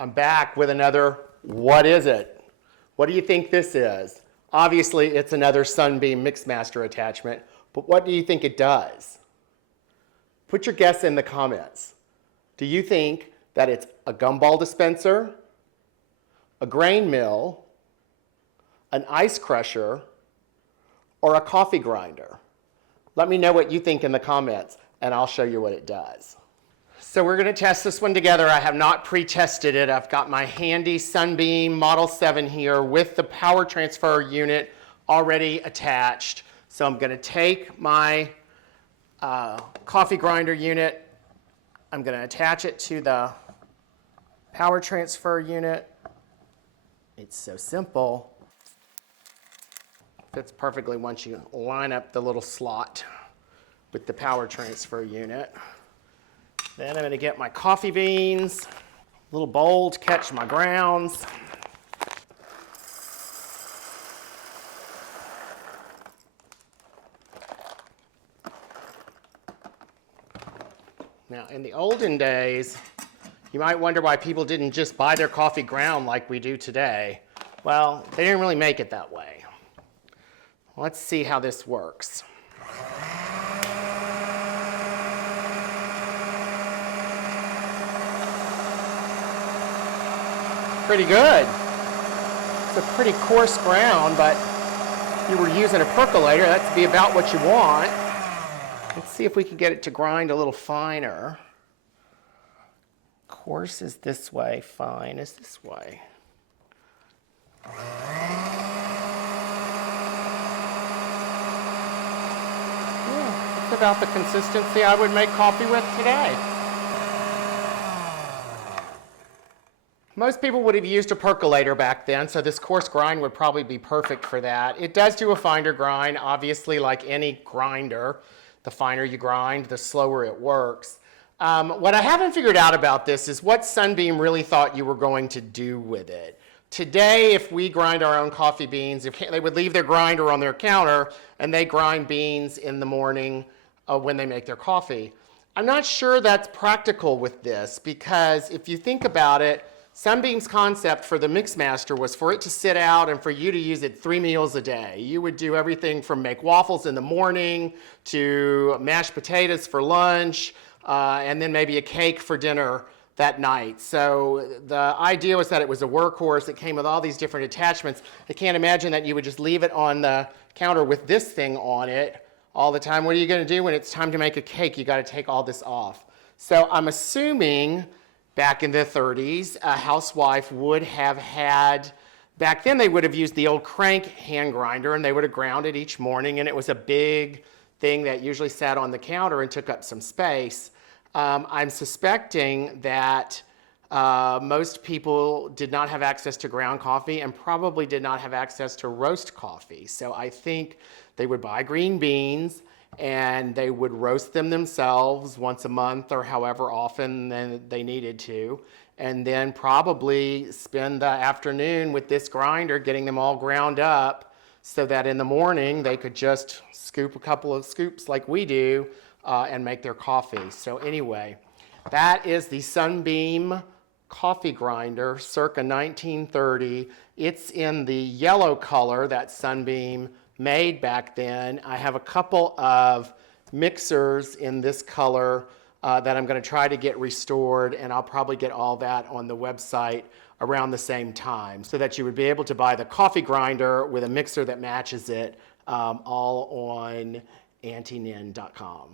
I'm back with another, what is it? What do you think this is? Obviously, it's another Sunbeam Mixmaster attachment, but what do you think it does? Put your guess in the comments. Do you think that it's a gumball dispenser, a grain mill, an ice crusher, or a coffee grinder? Let me know what you think in the comments, and I'll show you what it does. So we're going to test this one together. I have not pre-tested it. I've got my handy Sunbeam Model 7 here with the power transfer unit already attached. So I'm going to take my coffee grinder unit. I'm going to attach it to the power transfer unit. It's so simple. Fits perfectly once you line up the little slot with the power transfer unit. Then I'm going to get my coffee beans, a little bowl to catch my grounds. Now, in the olden days, you might wonder why people didn't just buy their coffee ground like we do today. Well, they didn't really make it that way. Let's see how this works. Pretty good. It's a pretty coarse ground, but if you were using a percolator, that'd be about what you want. Let's see if we can get it to grind a little finer. Coarse is this way, fine is this way. Yeah, it's about the consistency I would make coffee with today. Most people would have used a percolator back then, so this coarse grind would probably be perfect for that. It does do a finer grind, obviously, like any grinder. The finer you grind, the slower it works. What I haven't figured out about this is what Sunbeam really thought you were going to do with it. Today, if we grind our own coffee beans, they would leave their grinder on their counter and they grind beans in the morning when they make their coffee. I'm not sure that's practical with this because if you think about it, Sunbeam's concept for the Mixmaster was for it to sit out and for you to use it 3 meals a day. You would do everything from make waffles in the morning to mashed potatoes for lunch and then maybe a cake for dinner that night. So the idea was that it was a workhorse. It came with all these different attachments. I can't imagine that you would just leave it on the counter with this thing on it all the time. What are you going to do when it's time to make a cake? You got to take all this off. So I'm assuming back in the 30s, a housewife would have had, back then they would have used the old crank hand grinder and they would have ground it each morning, and it was a big thing that usually sat on the counter and took up some space. I'm suspecting that most people did not have access to ground coffee and probably did not have access to roast coffee. So I think they would buy green beans and they would roast them themselves once a month or however often they needed to, and then probably spend the afternoon with this grinder getting them all ground up so that in the morning they could just scoop a couple of scoops like we do and make their coffee. So anyway, that is the Sunbeam coffee grinder circa 1930. It's in the yellow color that Sunbeam made back then. I have a couple of mixers in this color that I'm going to try to get restored, and I'll probably get all that on the website around the same time so that you would be able to buy the coffee grinder with a mixer that matches it all on antinin.com.